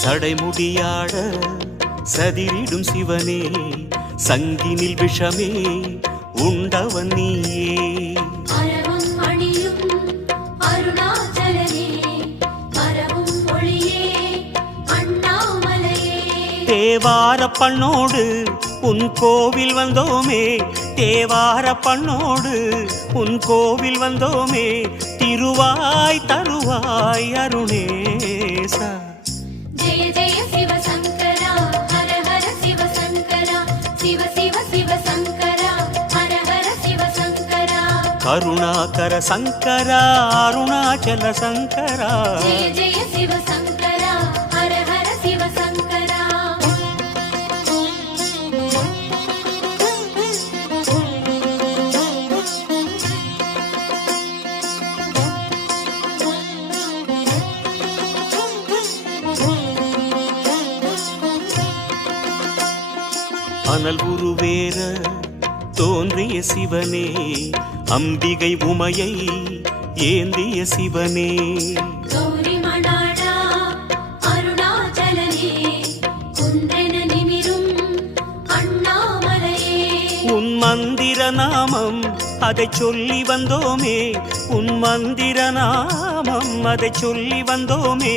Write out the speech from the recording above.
சடைமுடியாட சதிரிடும் சிவனே, சங்கினில் விஷமே உண்டவன் நீயே. தேவார பண்ணோடு உன் கோவில் வந்தோமே, தேவார பண்ணோடு உன் கோவில் வந்தோமே, திருவாய் தருவாய் அருணேசா. ஜெய ஜெய சிவசங்கரா ஹர ஹர சிவசங்கரா, சிவ சிவ சிவசங்கரா ஹர ஹர சிவசங்கரா. கருணாகர சங்கரா அருணாச்சல சங்கரா. ஜெய ஜெய சிவசங்கரா ஹர ஹர சிவசங்கரா. அனல் உருவேற தோன்றிய சிவனே, அம்பிகை உமையை ஏந்திய சிவனே. கௌரி மணாளா அருணாச்சலனே, குன்றென நிமிரும் அண்ணாமலையே. உன் மந்திர நாமம் அதை சொல்லி வந்தோமே, உன் மந்திர நாமம் அதை சொல்லி வந்தோமே,